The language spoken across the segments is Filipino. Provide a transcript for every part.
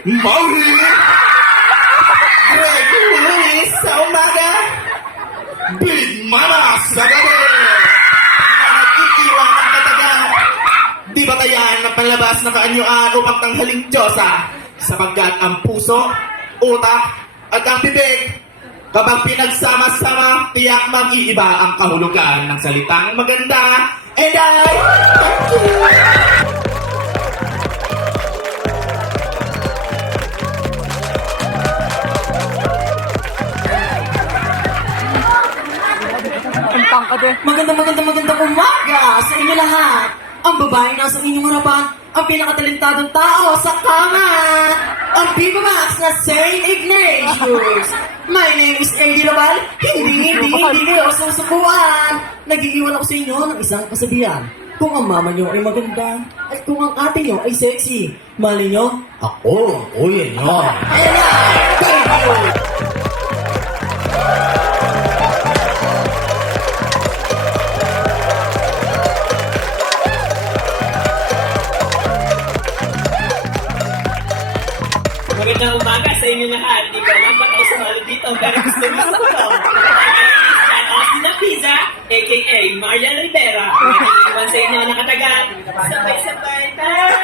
Mauli! Greg Luis sa umaga! Big Mama sa gabi! Nag-iiwan ng kataga! Di batayan na panlabas na kaanyuan upang tanghaling Diyosa sapagkat ang puso, utak, at ang bibig kapag pinagsama-sama, tiyak mag-iiba ang kahulugan ng salitang maganda. And I thank you! Magandang umaga sa inyo lahat. Ang babae nasa inyong harapan, ang pinakatalentadong tao sa kama. Ang Viva Max na Saint Ignatius. My name is Eddie Labal. Hindi kayo susubuan. Nag-iiwan ako sa inyo ng isang kasabihan. Kung ang mama nyo ay maganda, at kung ang ate nyo ay sexy, mali nyo, ako ang kuya nyo. Ayan na! Thank you! Magandang umaga sa inyo lahat. Di ba lang ba't ako sumalo dito? Pero gusto mo sa to. At Austin na Pizza, a.k.a. Marian Rivera. Nag-iwan sa inyo nakatagat. Sabay-sabay tayo.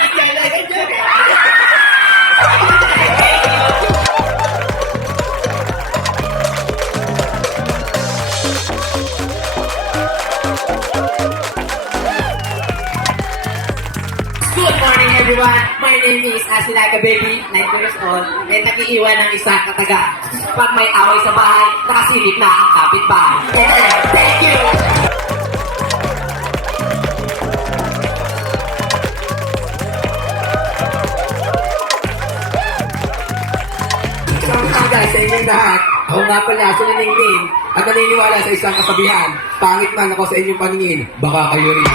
Ikalaga dyan. Good morning everyone! My name is As Like a Baby, 9 years old, and nag-iiwan ng isang kataga. Pag may away sa bahay, nakasilip na ang kapitbahay. Thank you! Isang umaga sa inyong lahat. Ako nga pala sa naningning at naniniwala sa isang kasabihan. Pangit man ako sa inyong paningin, baka kayo rin.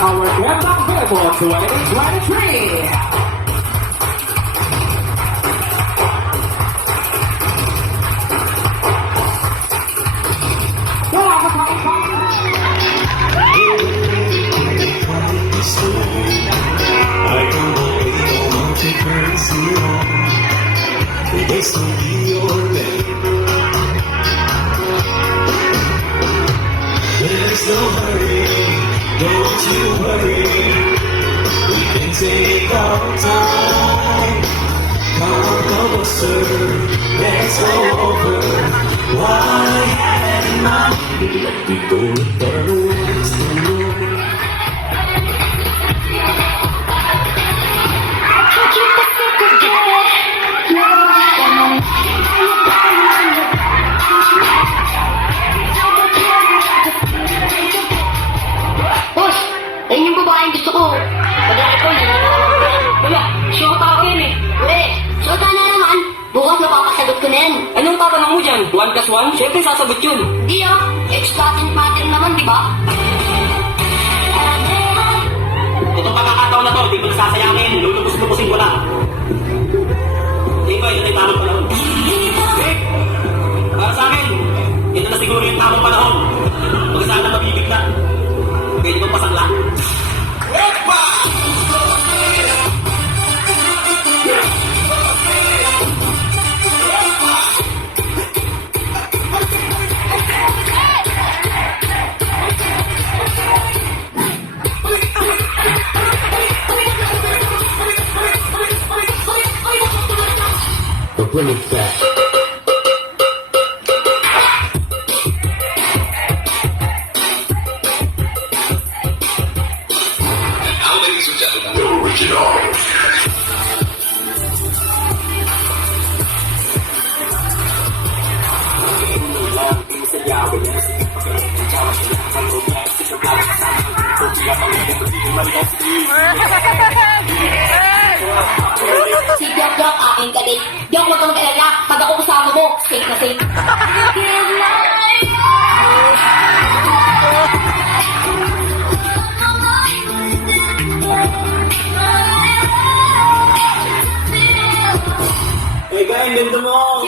Our Grab for 2023. This will be your day. There's no hurry, don't you worry. We can take our time. Come closer, let's go over what I had in mind. Let me go and burn away the room. Boss, ayun yung babaeng gusto ko. Pagkakit ko, wala, sure pa ako yan eh. Weh, sure ka na naman. Bukas mapapasagot ko na yan. Anong tatanong mo dyan? 1 plus 1? Siyempre sasagot yun. Di oh, extravagant matter naman, di ba? Itong pagkakataon na to, di mo nasasayangin. Lulubos-lubusin ko lang. Hindi ba, ito ay tamang panahon. Para sa akin, ito na siguro yung tamang panahon. Pag saan na mabibigla. Pwede kong pasangla. Bring it back. Now, ladies and gentlemen, the original. Si Jack Jack, aking kabit. Jack, huwag kang galala. Pag ako kasama mo, safe na safe. ganda mo.